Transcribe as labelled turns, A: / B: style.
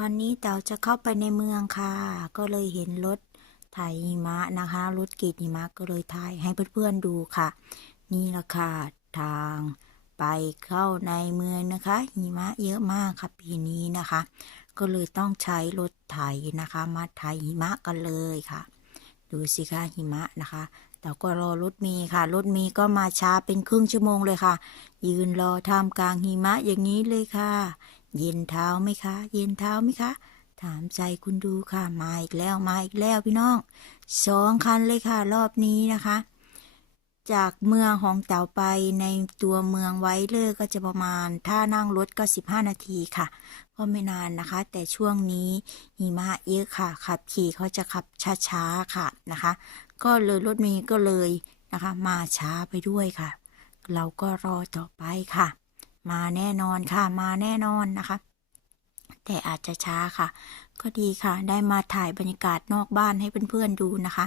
A: วันนี้เต๋าจะเข้าไปในเมืองค่ะ ก็เลยเห็นรถไถหิมะนะคะ รถกีดหิมะก็เลยถ่ายให้เพื่อนๆดูค่ะ นี่ละค่ะทางไปเข้าในเมืองนะคะหิมะเยอะมากค่ะปีนี้นะคะ ก็เลยต้องใช้รถไถนะคะ มาไถหิมะกันเลยค่ะ ดูสิคะหิมะนะคะแต่ก็รอรถมีค่ะ รถมีก็มาช้าเป็นครึ่งชั่วโมงเลยค่ะ ยืนรอท่ามกลางหิมะอย่างนี้เลยค่ะ เย็นเท้าไหมคะ เย็นเท้าไหมคะ ถามใจคุณดูค่ะ มาอีกแล้ว มาอีกแล้วพี่น้องสองคันเลยค่ะ รอบนี้นะคะ จากเมืองของเต่าไปในตัวเมืองไว้เลอร์ก็จะประมาณ ถ้านั่งรถก็ 15 นาทีค่ะ ก็ไม่นานนะคะ แต่ช่วงนี้หิมะเยอะค่ะ ขับขี่เขาจะขับช้าๆค่ะนะคะ ก็เลยรถเมย์ก็เลยนะคะ มาช้าไปด้วยค่ะ เราก็รอต่อไปค่ะ มาแน่นอนค่ะ มาแน่นอนนะคะ แต่อาจจะช้าค่ะ ก็ดีค่ะ ได้มาถ่ายบรรยากาศนอกบ้านให้เพื่อนๆดูนะคะ